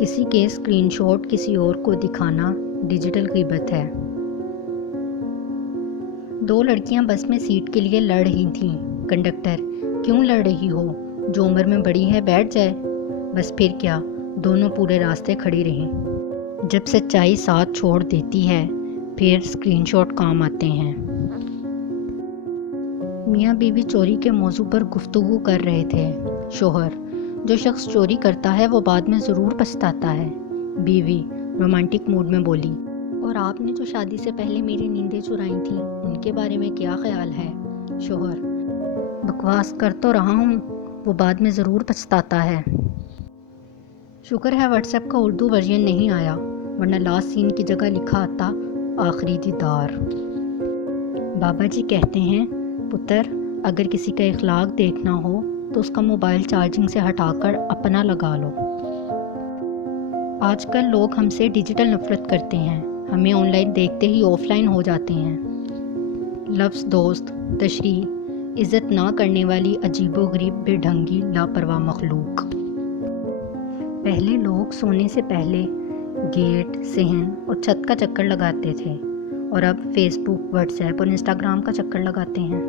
کسی کے screen shot کسی اور کو دکھانا ڈیجیٹل غیبت ہے۔ دو لڑکیاں بس میں سیٹ کے لیے لڑ رہی تھیں۔ کنڈکٹر: کیوں لڑ رہی ہو؟ جو عمر میں بڑی ہے بیٹھ جائے۔ بس پھر کیا، دونوں پورے راستے کھڑی رہیں۔ جب سچائی ساتھ چھوڑ دیتی ہے پھر اسکرین شاٹ کام آتے ہیں۔ میاں بیوی چوری کے موضوع پر گفتگو کر رہے تھے۔ شوہر: جو شخص چوری کرتا ہے وہ بعد میں ضرور پچھتاتا ہے۔ بیوی رومانٹک موڈ میں بولی: اور آپ نے جو شادی سے پہلے میری نیندیں چرائیں تھیں ان کے بارے میں کیا خیال ہے؟ شوہر: بکواس کر تو رہا ہوں، وہ بعد میں ضرور پچھتاتا ہے۔ شکر ہے واٹس ایپ کا اردو ورژن نہیں آیا، ورنہ لاسٹ سین کی جگہ لکھا آتا آخری دیدار۔ بابا جی کہتے ہیں، پتر اگر کسی کا اخلاق دیکھنا ہو تو اس کا موبائل چارجنگ سے ہٹا کر اپنا لگا لو۔ آج کل لوگ ہم سے ڈیجیٹل نفرت کرتے ہیں، ہمیں آن لائن دیکھتے ہی آف لائن ہو جاتے ہیں۔ لفظ دوست، تشریح: عزت نہ کرنے والی عجیب و غریب بے ڈھنگی لاپرواہ مخلوق۔ پہلے لوگ سونے سے پہلے گیٹ، صحن اور چھت کا چکر لگاتے تھے، اور اب فیس بک، واٹس ایپ اور انسٹاگرام کا چکر لگاتے ہیں۔